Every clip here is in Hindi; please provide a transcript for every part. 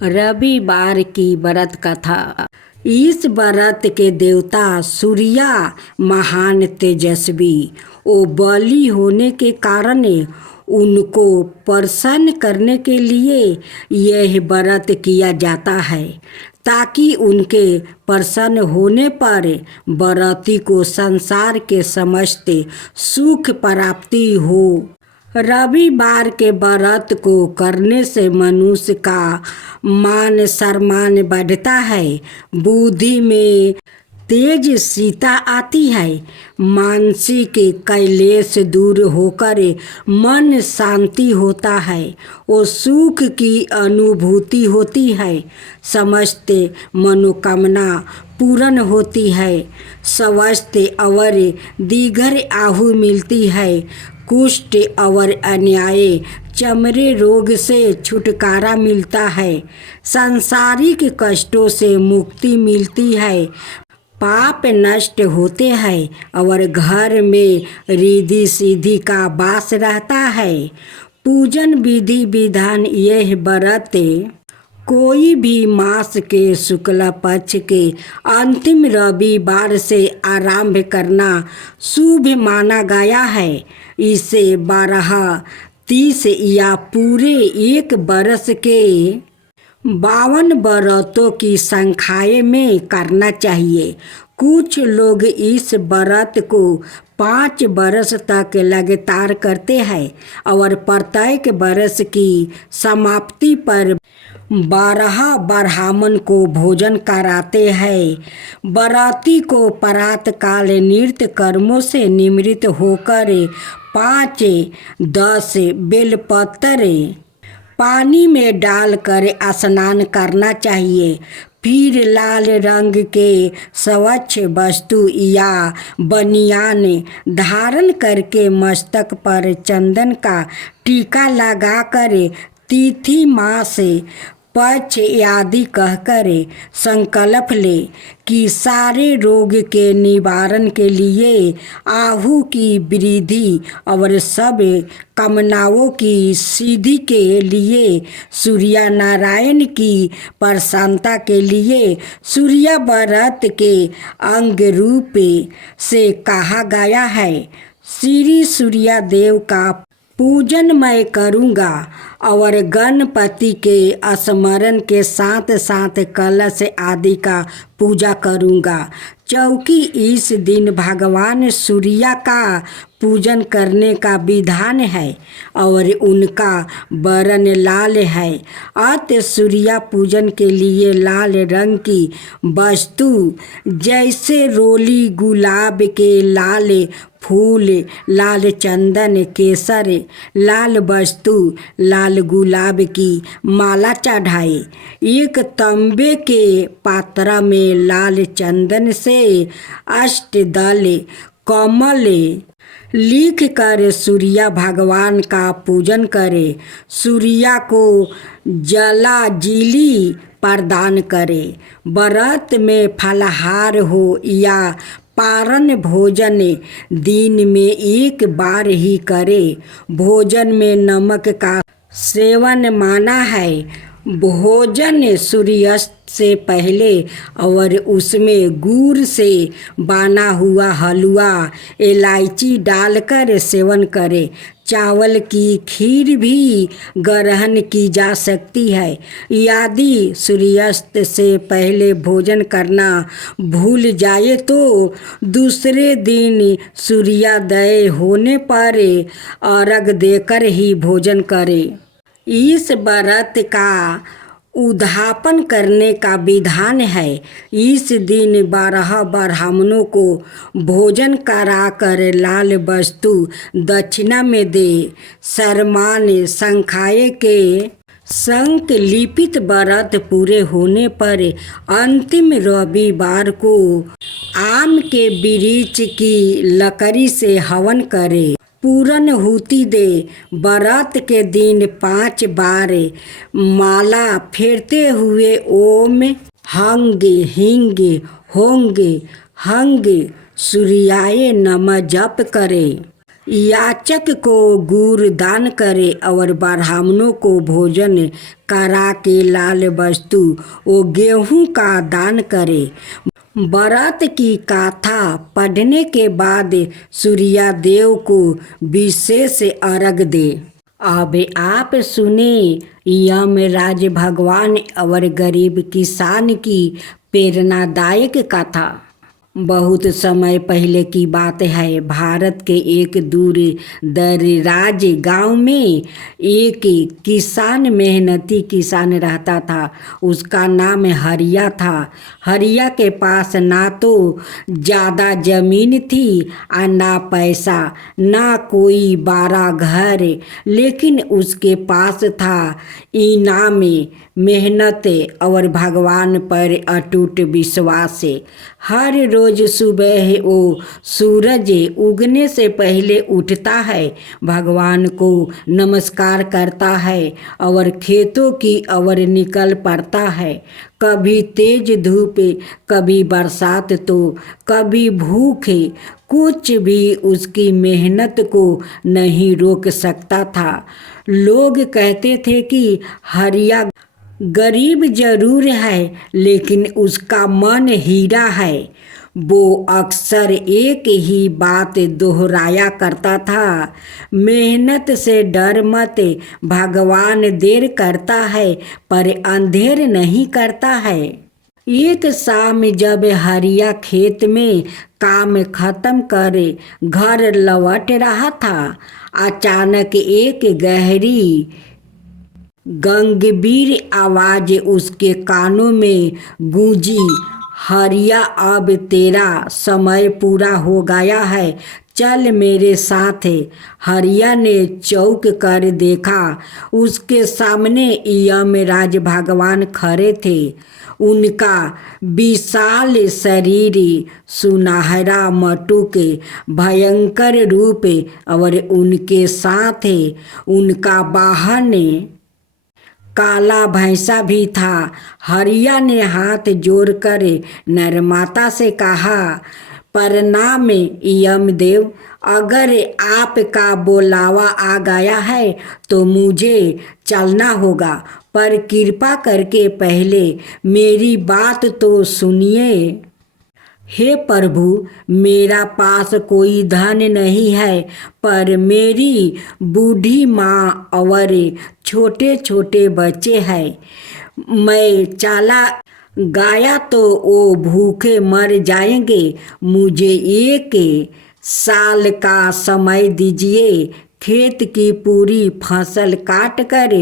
रविवार की व्रत कथा। इस व्रत के देवता सूर्या महान तेजस्वी ओ बलि होने के कारण उनको प्रसन्न करने के लिए यह व्रत किया जाता है, ताकि उनके प्रसन्न होने पर व्रती को संसार के समस्त सुख प्राप्ति हो। रविवार के व्रत को करने से मनुष्य का मान सम्मान बढ़ता है, बुद्धि में तेज सीता आती है, मानसिक क्लेश दूर होकर मन शांति होता है और सुख की अनुभूति होती है, समस्त मनोकामना पूर्ण होती है, स्वस्थ और दीर्घ आयु मिलती है, कुष्ठ और अन्याय चमड़े रोग से छुटकारा मिलता है, सांसारिक कष्टों से मुक्ति मिलती है, पाप नष्ट होते हैं और घर में रिद्धि सिद्धि का वास रहता है। पूजन विधि विधान। यह व्रत कोई भी मास के शुक्ल पक्ष के अंतिम रविवार से आरंभ करना शुभ माना गया है। इसे 12, 30 या पूरे एक बरस के 52 व्रतों की संख्या में करना चाहिए। कुछ लोग इस व्रत को 5 वर्ष तक लगातार करते हैं और प्रत्येक वर्ष की समाप्ति पर 12 ब्राह्मण को भोजन कराते हैं। व्रती को प्रातः काल नित्य कर्मों से निवृत्त होकर 5-10 बेलपत्र पानी में डालकर स्नान करना चाहिए। फिर लाल रंग के स्वच्छ वस्तु या बनियान धारण करके मस्तक पर चंदन का टीका लगाकर तिथि मास पक्ष आदि कहकर संकल्प ले कि सारे रोग के निवारण के लिए, आयु की वृद्धि और सब कामनाओं की सिद्धि के लिए, सूर्य नारायण की प्रसन्नता के लिए सूर्य व्रत के अंग रूप से कहा गया है। श्री सूर्य देव का पूजन मैं करूँगा और गणपति के स्मरण के साथ साथ कलश आदि का पूजा करूँगा, क्योंकि इस दिन भगवान सूर्य का पूजन करने का विधान है और उनका वर्ण लाल है। अतः सूर्य पूजन के लिए लाल रंग की वस्तु जैसे रोली, गुलाब के लाल फूल, लाल चंदन, केसर, लाल वस्तु, लाल गुलाब की माला चढ़ाए। एक तांबे के पात्र में लाल चंदन से अष्टदल कमल लिख कर सूर्य भगवान का पूजन करे। सूर्य को जलांजलि प्रदान करे। व्रत में फलाहार हो या पारण भोजन दिन में एक बार ही करे। भोजन में नमक का सेवन माना है। भोजन सूर्यास्त से पहले और उसमें गुड़ से बना हुआ हलवा, इलायची डालकर सेवन करें। चावल की खीर भी ग्रहण की जा सकती है। यदि सूर्यास्त से पहले भोजन करना भूल जाए तो दूसरे दिन सूर्योदय होने पर अर्घ देकर ही भोजन करें। इस व्रत का उद्यापन करने का विधान है। इस दिन 12 ब्राह्मणों को भोजन कराकर लाल वस्तु दक्षिणा में दे। सम्मान संख्या के संकल्पित व्रत पूरे होने पर अंतिम रविवार को आम के वृक्ष की लकड़ी से हवन करे, पूर्णाहुति दे। व्रत के दिन 5 बार माला फेरते हुए ओम हंग हिंग होंग हंग सूर्याय नमः जप करे। याचक को गुड़ दान करे और ब्राह्मणों को भोजन करा के लाल वस्तु वो गेहूं का दान करे। व्रत की गाथा पढ़ने के बाद सूर्या देव को विशेष अर्घ दे। अब आप सुने यमराज भगवान और गरीब किसान की प्रेरणादायक कथा। बहुत समय पहले की बात है। भारत के एक दूर दराज गांव में एक किसान, मेहनती किसान रहता था। उसका नाम हरिया था। हरिया के पास ना तो ज़्यादा ज़मीन थी और ना पैसा, ना कोई बड़ा घर, लेकिन उसके पास था इनाम, मेहनत और भगवान पर अटूट विश्वास। हर रोज सुबह वो सूरज उगने से पहले उठता है, भगवान को नमस्कार करता है और खेतों की ओर निकल पड़ता है। कभी तेज धूप, कभी बरसात तो कभी भूखे, कुछ भी उसकी मेहनत को नहीं रोक सकता था। लोग कहते थे कि हरिया गरीब जरूर है लेकिन उसका मन हीरा है। वो अक्सर एक ही बात दोहराया करता था, मेहनत से डर मत, भगवान देर करता है पर अंधेर नहीं करता है। एक शाम जब हरिया खेत में काम खत्म कर घर लौट रहा था, अचानक एक गहरी गंभीर आवाज उसके कानों में गूंजी, हरिया अब तेरा समय पूरा हो गया है, चल मेरे साथ। हरिया ने चौंक कर देखा, उसके सामने यमराज भगवान खड़े थे। उनका विशाल शरीर, सुनहरा मटुक, भयंकर रूप और उनके साथ उनका वाहन काला भैंसा भी था। हरिया ने हाथ जोड़कर नरमाता से कहा, प्रणाम यमदेव, अगर आपका बुलावा आ गया है तो मुझे चलना होगा, पर कृपा करके पहले मेरी बात तो सुनिए। हे प्रभु, मेरा पास कोई धन नहीं है, पर मेरी बूढ़ी माँ और छोटे छोटे बच्चे हैं। मैं चला गया तो वो भूखे मर जाएंगे। मुझे 1 साल का समय दीजिए, खेत की पूरी फसल काट कर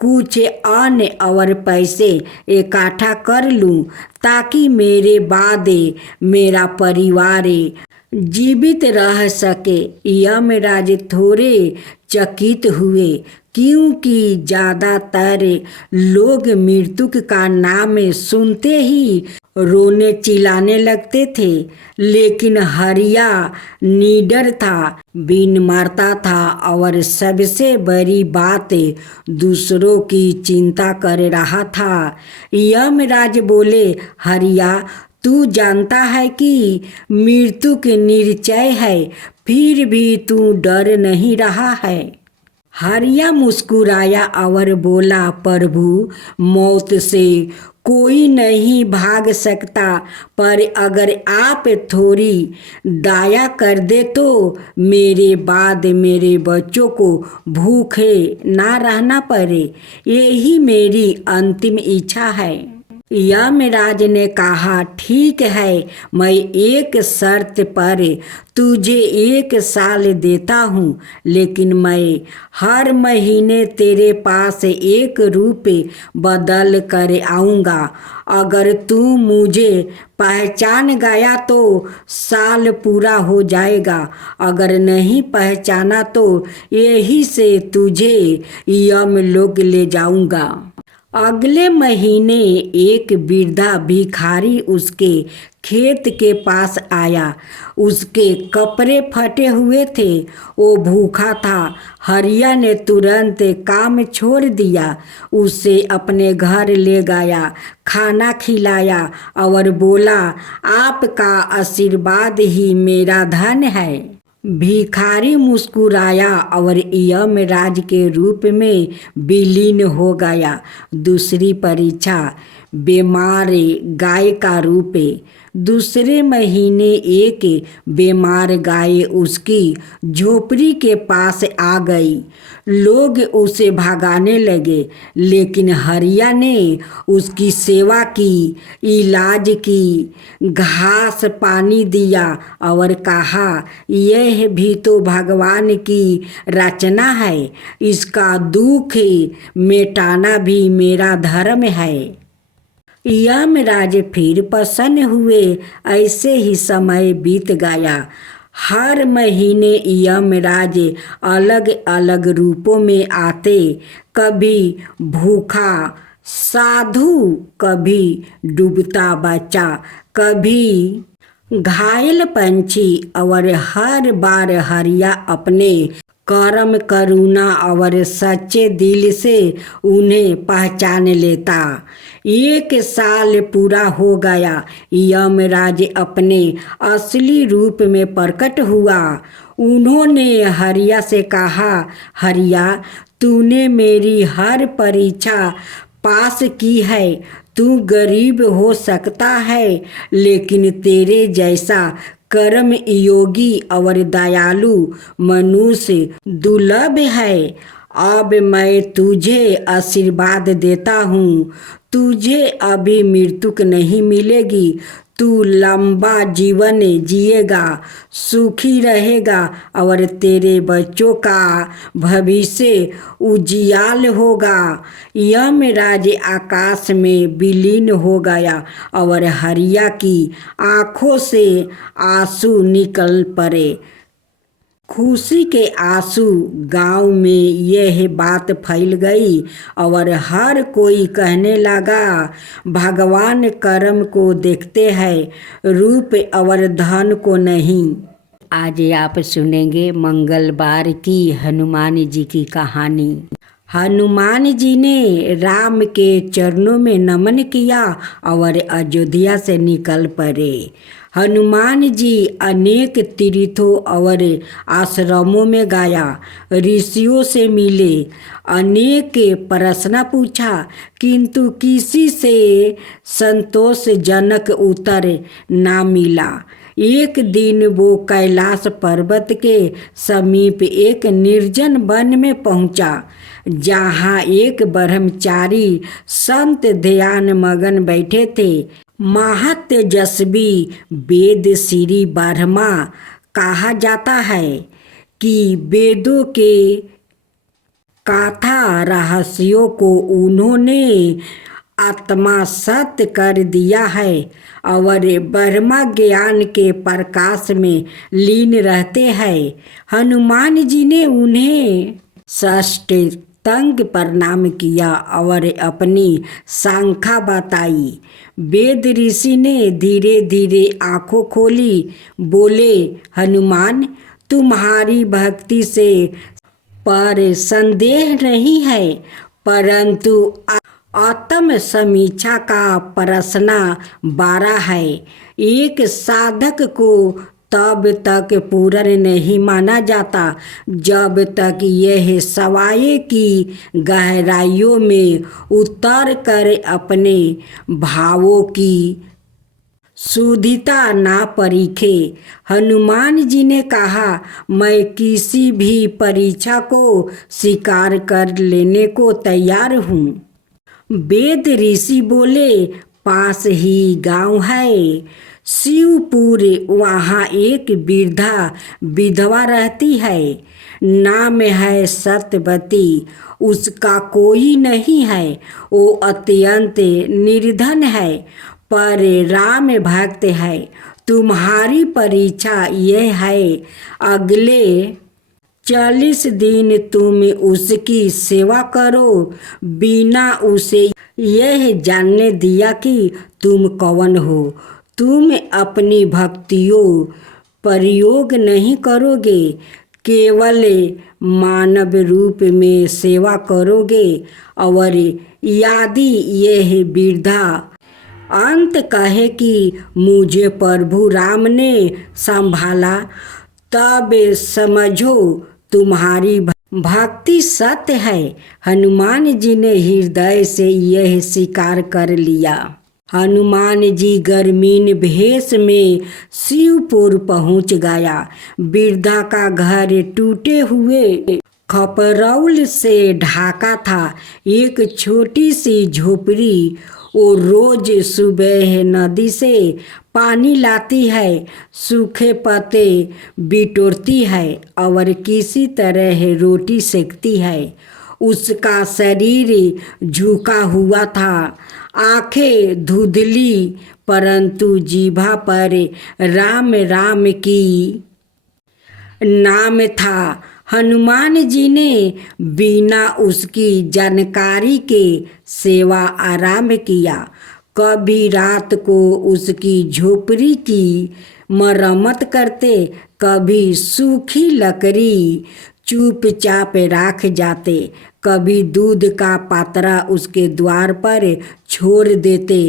कुछ अन्न और पैसे इकट्ठा कर लूं, ताकि मेरे बाद मेरा परिवार जीवित रह सके। यमराज थोड़े चकित हुए, क्योंकि ज़्यादातर लोग मृत्यु का नाम सुनते ही रोने चिल्लाने लगते थे, लेकिन हरिया निडर था, बिन मरता था और सबसे बड़ी बात दूसरों की चिंता कर रहा था। यमराज बोले, हरिया, तू जानता है कि मृत्यु की निश्चय है, फिर भी तू डर नहीं रहा है। हरिया मुस्कुराया और बोला, प्रभु, मौत से कोई नहीं भाग सकता, पर अगर आप थोड़ी दया कर दे तो मेरे बाद मेरे बच्चों को भूखे ना रहना पड़े, यही मेरी अंतिम इच्छा है। यमराज ने कहा, ठीक है, मैं एक शर्त पर तुझे 1 साल देता हूँ, लेकिन मैं हर महीने तेरे पास 1 रुपये बदल कर आऊँगा। अगर तू मुझे पहचान गया तो साल पूरा हो जाएगा, अगर नहीं पहचाना तो यहीं से तुझे यमलोक ले जाऊँगा। अगले महीने एक वृद्धा भिखारी उसके खेत के पास आया। उसके कपड़े फटे हुए थे, वो भूखा था। हरिया ने तुरंत काम छोड़ दिया, उसे अपने घर ले गया, खाना खिलाया और बोला, आपका आशीर्वाद ही मेरा धन है। भिखारी मुस्कुराया और यमराज के रूप में विलीन हो गया। दूसरी परीक्षा बीमार गाय का रूप। दूसरे महीने एक बीमार गाय उसकी झोपड़ी के पास आ गई। लोग उसे भगाने लगे, लेकिन हरिया ने उसकी सेवा की, इलाज की, घास पानी दिया और कहा, यह भी तो भगवान की रचना है, इसका दुख मिटाना भी मेरा धर्म है। यमराज फिर प्रसन्न हुए। ऐसे ही समय बीत गया। हर महीने यमराज अलग अलग रूपों में आते। कभी भूखा साधु, कभी डूबता बच्चा, कभी घायल पंछी, और हर बार हरिया अपने कर्म, करुणा और सच्चे दिल से उन्हें पहचान लेता। एक साल पूरा हो गया। यमराज अपने असली रूप में प्रकट हुआ। उन्होंने हरिया से कहा, हरिया, तूने मेरी हर परीक्षा पास की है। तू गरीब हो सकता है, लेकिन तेरे जैसा कर्म योगी और दयालु मनुष्य दुर्लभ है। अब मैं तुझे आशीर्वाद देता हूँ। तुझे अभी मृत्यु नहीं मिलेगी। तू लंबा जीवन जिएगा, सुखी रहेगा और तेरे बच्चों का भविष्य उजियाल होगा। यमराज आकाश में विलीन हो गया और हरिया की आंखों से आंसू निकल पड़े। खुशी के आंसू। गांव में यह बात फैल गई और हर कोई कहने लगा, भगवान कर्म को देखते हैं, रूप और धन को नहीं। आज आप सुनेंगे मंगलवार की हनुमान जी की कहानी। हनुमान जी ने राम के चरणों में नमन किया और अयोध्या से निकल पड़े। हनुमान जी अनेक तीर्थों और आश्रमों में गया, ऋषियों से मिले, अनेक प्रश्न पूछा, किंतु किसी से संतोषजनक उत्तर ना मिला। एक दिन वो कैलाश पर्वत के समीप एक निर्जन वन में पहुंचा, जहाँ एक ब्रह्मचारी संत ध्यान मगन बैठे थे। महातेजस्वी वेद श्री ब्रह्मा कहा जाता है कि वेदों के कथा रहस्यों को उन्होंने आत्मसात कर दिया है और ब्रह्म ज्ञान के प्रकाश में लीन रहते हैं। हनुमान जी ने उन्हें साष्टांग प्रणाम किया और अपनी शंका बताई। वेद ऋषि ने धीरे धीरे आंखों खोली, बोले, हनुमान, तुम्हारी भक्ति से पर संदेह नहीं है, परंतु आत्म समीक्षा का प्रश्न बड़ा है। एक साधक को तब तक पूर्ण नहीं माना जाता जब तक यह सवाए की गहराइयों में उतर कर अपने भावों की शुद्धता ना परीखे। हनुमान जी ने कहा, मैं किसी भी परीक्षा को स्वीकार कर लेने को तैयार हूँ। वेद ऋषि बोले, पास ही गांव है शिवपुर, वहाँ एक वृद्धा विधवा रहती है। नाम है सत्यवती। उसका कोई नहीं है। वो अत्यंत निर्धन है, पर राम भक्त है। तुम्हारी परीक्षा यह है, अगले 40 दिन तुम उसकी सेवा करो, बिना उसे यह जानने दिया कि तुम कौन हो। तुम अपनी भक्तियों प्रयोग नहीं करोगे, केवल मानव रूप में सेवा करोगे। और यदि यह वृद्धा अंत कहे कि मुझे प्रभु राम ने संभाला, तब समझो तुम्हारी भक्ति सत्य है। हनुमान जी ने हृदय से यह स्वीकार कर लिया। हनुमान जी गर्मीन भेष में शिवपुर पहुंच गया। वृद्धा का घर टूटे हुए खपरौल से ढाका था। एक छोटी सी झोपड़ी। वो रोज सुबह नदी से पानी लाती है, सूखे पत्ते बिटोरती है और किसी तरह रोटी सेकती है। उसका शरीर झुका हुआ था, आंखें धुंधली, परंतु जीभा पर राम राम की नाम था। हनुमान जी ने बिना उसकी जानकारी के सेवा आरंभ किया। कभी रात को उसकी झोपड़ी की मरम्मत करते, कभी सूखी लकड़ी चुपचाप रख जाते, कभी दूध का पात्रा उसके द्वार पर छोड़ देते,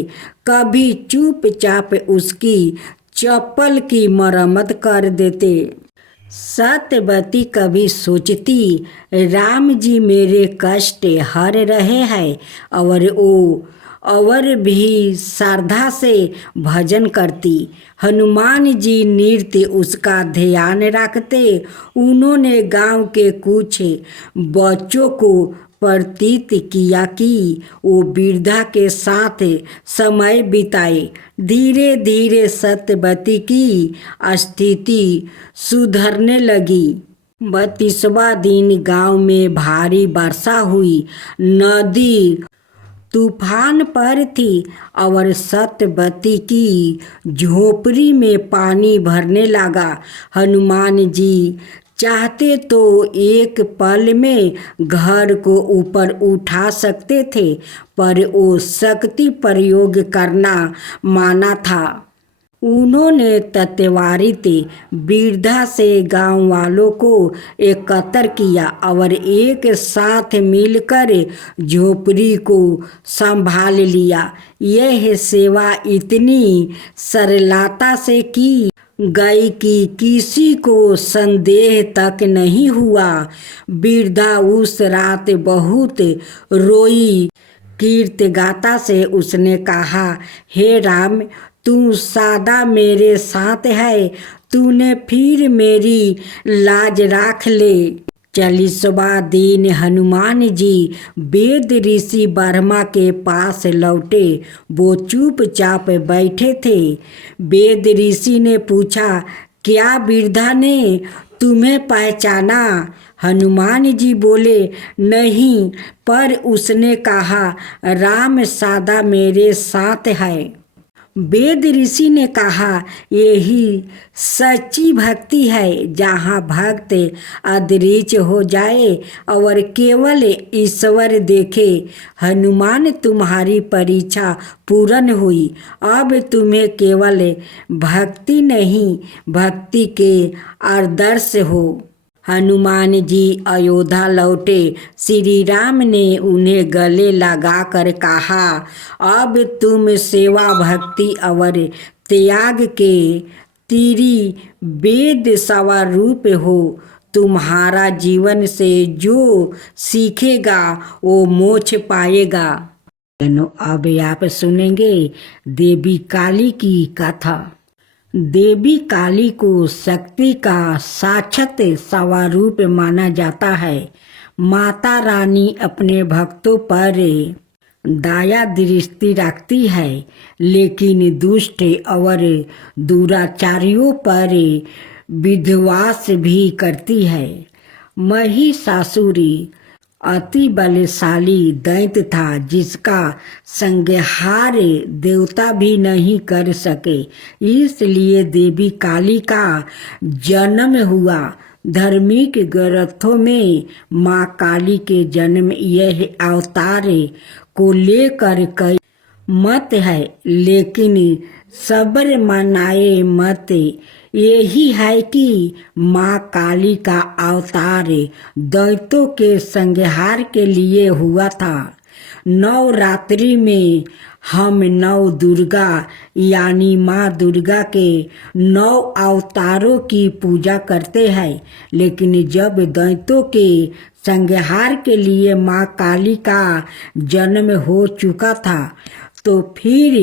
कभी चुपचाप उसकी चप्पल की मरम्मत कर देते। सत्यवती कभी सोचती, राम जी मेरे कष्ट हर रहे हैं और भी श्रद्धा से भजन करती। हनुमान जी नृत्य उसका ध्यान रखते। उन्होंने गांव के कुछ बच्चों को प्रतीत किया कि वो वृद्धा के साथ समय बिताए। धीरे धीरे सत्यवती की स्थिति सुधरने लगी। 32वां दिन गांव में भारी वर्षा हुई। नदी तूफान पर थी और सत्यवती की झोपड़ी में पानी भरने लगा। हनुमान जी चाहते तो एक पल में घर को ऊपर उठा सकते थे, पर वो शक्ति प्रयोग करना माना था। उन्होंने त्वरित वृद्धा से गांव वालों को एकत्र किया और एक साथ मिलकर झोपड़ी को संभाल लिया। यह सेवा इतनी सरलता से की गई कि किसी को संदेह तक नहीं हुआ। वृद्धा उस रात बहुत रोई। कीर्तगाता से उसने कहा, हे राम, तू सदा मेरे साथ है, तूने फिर मेरी लाज राख ले। 40वां दिन हनुमान जी वेद ऋषि ब्रह्मा के पास लौटे। वो चुपचाप बैठे थे। वेद ऋषि ने पूछा, क्या वृद्धा ने तुम्हें पहचाना? हनुमान जी बोले, नहीं, पर उसने कहा, राम सदा मेरे साथ है। वेद ऋषि ने कहा, यही सच्ची भक्ति है, जहाँ भक्त अदृश्य हो जाए और केवल ईश्वर देखे। हनुमान, तुम्हारी परीक्षा पूर्ण हुई। अब तुम्हें केवल भक्ति नहीं, भक्ति के आदर्श हो। हनुमान जी अयोध्या लौटे। श्री राम ने उन्हें गले लगाकर कहा, अब तुम सेवा, भक्ति और त्याग के वेद स्वरूप हो। तुम्हारा जीवन से जो सीखेगा वो मोक्ष पाएगा। अब आप सुनेंगे देवी काली की कथा। देवी काली को शक्ति का साक्षात स्वरूप माना जाता है। माता रानी अपने भक्तों पर दया दृष्टि रखती है, लेकिन दुष्ट और दुराचारियों पर विध्वंस भी करती है। महिषासुर अति बलशाली दैत्य था, जिसका संहार देवता भी नहीं कर सके। इसलिए देवी काली का जन्म हुआ। धार्मिक ग्रंथों में माँ काली के जन्म यह अवतार को लेकर कई मत है, लेकिन सर्वमान्य मत यही है कि माँ काली का अवतार दैत्यों के संहार के लिए हुआ था। नवरात्रि में हम नव दुर्गा यानी माँ दुर्गा के 9 अवतारों की पूजा करते हैं। लेकिन जब दैत्यों के संहार के लिए माँ काली का जन्म हो चुका था तो फिर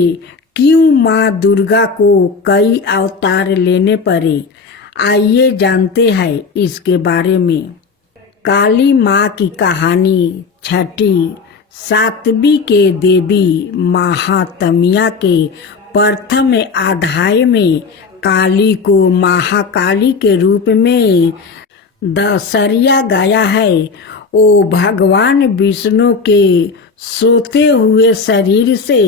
क्यों माँ दुर्गा को कई अवतार लेने पड़े? आइए जानते हैं इसके बारे में। काली माँ की कहानी छठी सातवीं के देवी महात्म्य के प्रथम अध्याय में काली को महाकाली के रूप में दर्शाया गया है। वो भगवान विष्णु के सोते हुए शरीर से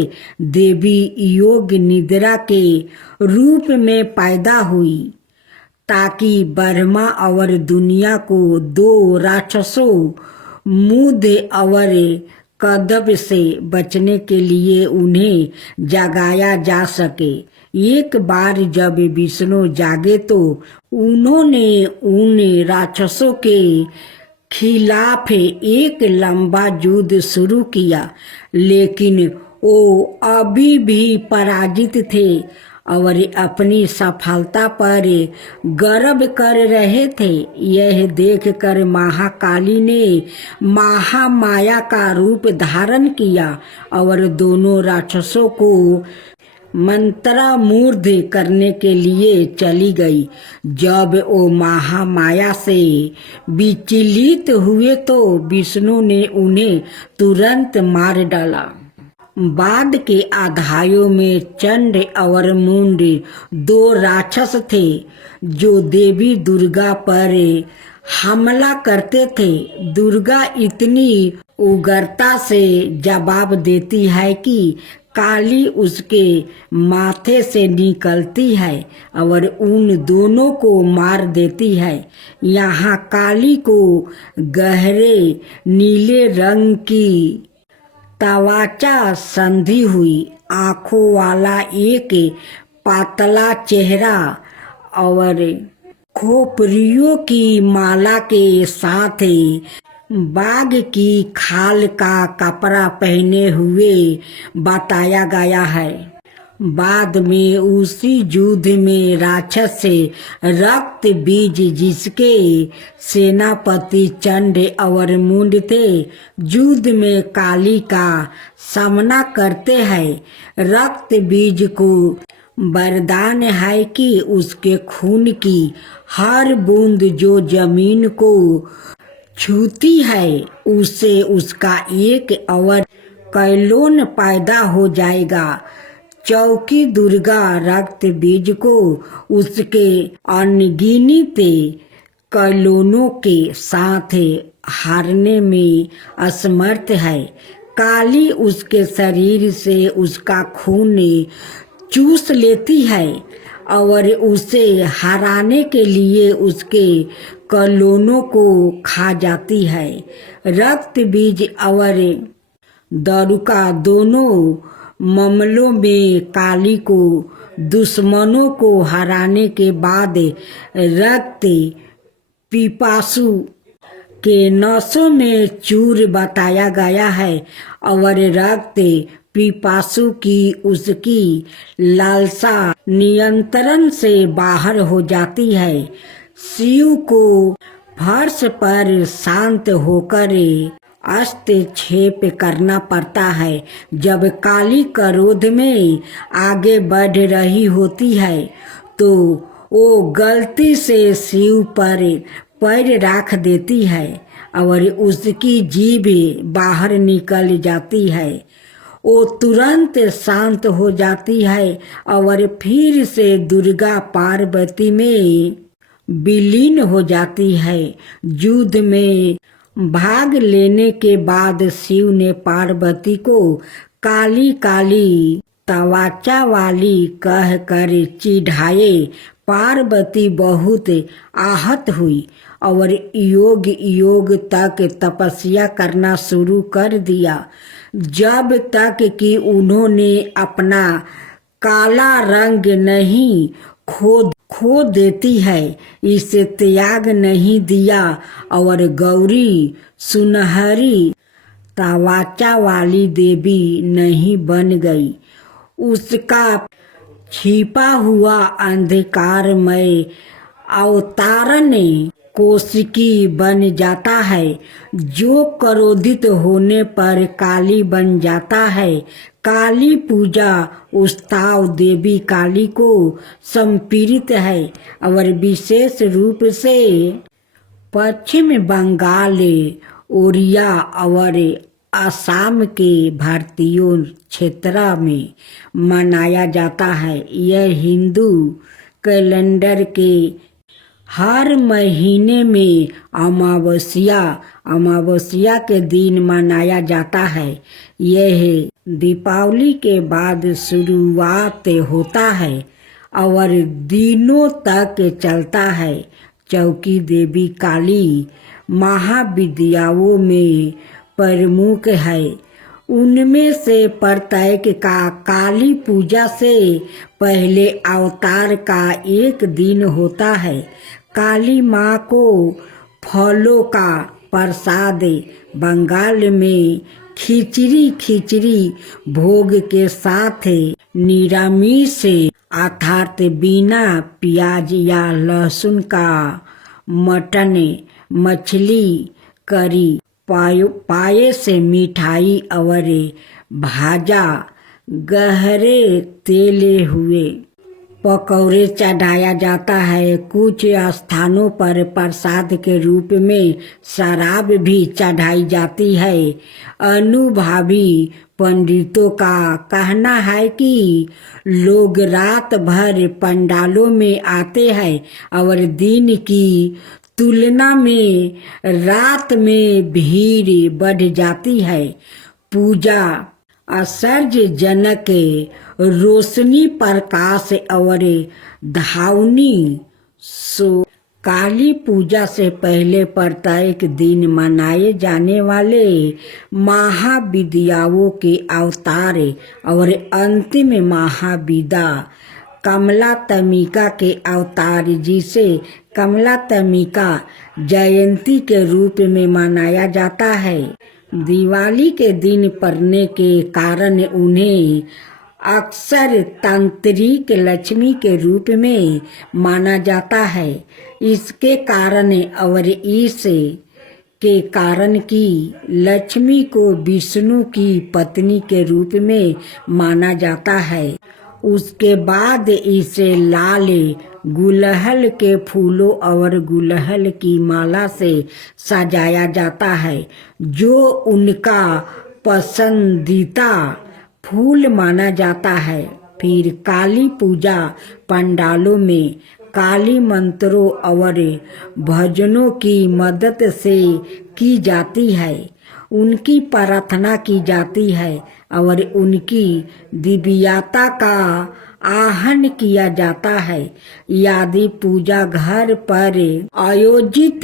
देवी योग निद्रा के रूप में पैदा हुई ताकि ब्रह्मा और दुनिया को 2 राक्षसों मुद और कदब से बचने के लिए उन्हें जगाया जा सके। एक बार जब विष्णु जागे तो उन्होंने उन राक्षसों के खिलाफ एक लंबा युद्ध शुरू किया, लेकिन वो अभी भी पराजित थे और अपनी सफलता पर गर्व कर रहे थे। यह देखकर महाकाली ने महामाया का रूप धारण किया और दोनों राक्षसों को मंत्रमुग्ध करने के लिए चली गई। जब वो महामाया से विचलित हुए तो विष्णु ने उन्हें तुरंत मार डाला। बाद के अध्यायों में चंड और मुंड 2 राक्षस थे जो देवी दुर्गा पर हमला करते थे। दुर्गा इतनी उग्रता से जवाब देती है कि काली उसके माथे से निकलती है और उन दोनों को मार देती है। यहाँ काली को गहरे नीले रंग की त्वचा संधि हुई, आंखों वाला एक पातला चेहरा और खोपड़ियों की माला के साथ बाघ की खाल का कपड़ा पहने हुए बताया गया है। बाद में उसी युद्ध में राक्षस से रक्त बीज जिसके सेनापति चंड और मुंड थे युद्ध में काली का सामना करते हैं। रक्त बीज को वरदान है कि उसके खून की हर बूंद जो जमीन को छूती है उससे उसका एक और कैलोन पैदा हो जाएगा। चौकी दुर्गा रक्त बीज को उसके अनगिनत कैलोनों के साथ हारने में असमर्थ है। काली उसके शरीर से उसका खून चूस लेती है और उसे हराने के लिए उसके कैलोनों को खा जाती है। रक्त बीज और दारुका दोनों मामलों में काली को दुश्मनों को हराने के बाद रक्त पिपासु के नसों में चूर बताया गया है और रक्त पिपासु की उसकी लालसा नियंत्रण से बाहर हो जाती है। शिव को फर्श पर शांत होकर हस्तक्षेप करना पड़ता है। जब काली क्रोध में आगे बढ़ रही होती है तो वो गलती से शिव पर पैर रख देती है और उसकी जीभ बाहर निकल जाती है। वो तुरंत शांत हो जाती है और फिर से दुर्गा पार्वती में विलीन हो जाती है। युद्ध में भाग लेने के बाद शिव ने पार्वती को काली काली त्वचा वाली कहकर चिढ़ाए। पार्वती बहुत आहत हुई और योग तक तपस्या करना शुरू कर दिया जब तक कि उन्होंने अपना काला रंग नहीं खो देती है, इसे त्याग नहीं दिया और गौरी सुनहरी तवाचा वाली देवी नहीं बन गई। उसका छिपा हुआ अंधकारमय अवतारण कोशिकी बन जाता है, जो क्रोधित होने पर काली बन जाता है। काली पूजा उत्सव देवी काली को समर्पित है और विशेष रूप से पश्चिम बंगाल, ओडिशा और असम के भारतीयों क्षेत्र में मनाया जाता है। यह हिंदू कैलेंडर के हर महीने में अमावस्या के दिन मनाया जाता है। यह दीपावली के बाद शुरुआत होता है और दिनों तक चलता है। चौकी देवी काली महाविद्याओं में प्रमुख है। उनमें से प्रत्येक का काली पूजा से पहले अवतार का एक दिन होता है। काली माँ को फलों का प्रसाद बंगाल में खिचड़ी भोग के साथ निरामिष अर्थात बिना प्याज या लहसुन का मटन, मछली, करी, पायस, मिठाई और भाजा गहरे तेले हुए पकौड़े चढ़ाया जाता है। कुछ स्थानों पर प्रसाद के रूप में शराब भी चढ़ाई जाती है। अनुभवी पंडितों का कहना है कि लोग रात भर पंडालों में आते हैं और दिन की तुलना में रात में भीड़ बढ़ जाती है। पूजा आश्चर्यजनक रोशनी, प्रकाश और धावनी सो काली पूजा से पहले प्रत्येक दिन मनाए जाने वाले महाविद्याओं के अवतार और अंतिम महाविद्या कमलात्मिका के अवतार, जिसे कमलात्मिका जयंती के रूप में मनाया जाता है, दिवाली के दिन पड़ने के कारण उन्हें अक्सर तांत्रिक लक्ष्मी के रूप में माना जाता है। इसके कारण और इस के कारण कि लक्ष्मी को विष्णु की पत्नी के रूप में माना जाता है। उसके बाद इसे लाल गुलहल के फूलों और गुलहल की माला से सजाया जाता है, जो उनका पसंदीदा फूल माना जाता है। फिर काली पूजा पंडालों में काली मंत्रों और भजनों की मदद से की जाती है। उनकी प्रार्थना की जाती है और उनकी दिव्यता का आहन किया जाता है। यदि पूजा घर पर आयोजित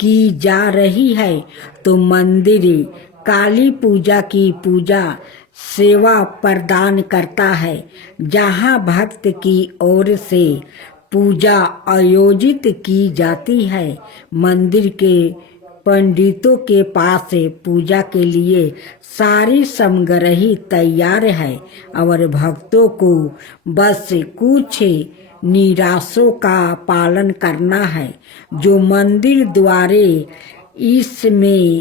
की जा रही है तो मंदिर काली पूजा की पूजा सेवा प्रदान करता है, जहां भक्त की ओर से पूजा आयोजित की जाती है। मंदिर के पंडितों के पास पूजा के लिए सारी सामग्री तैयार है और भक्तों को बस कुछ निर्देशों का पालन करना है, जो मंदिर द्वारा इसमें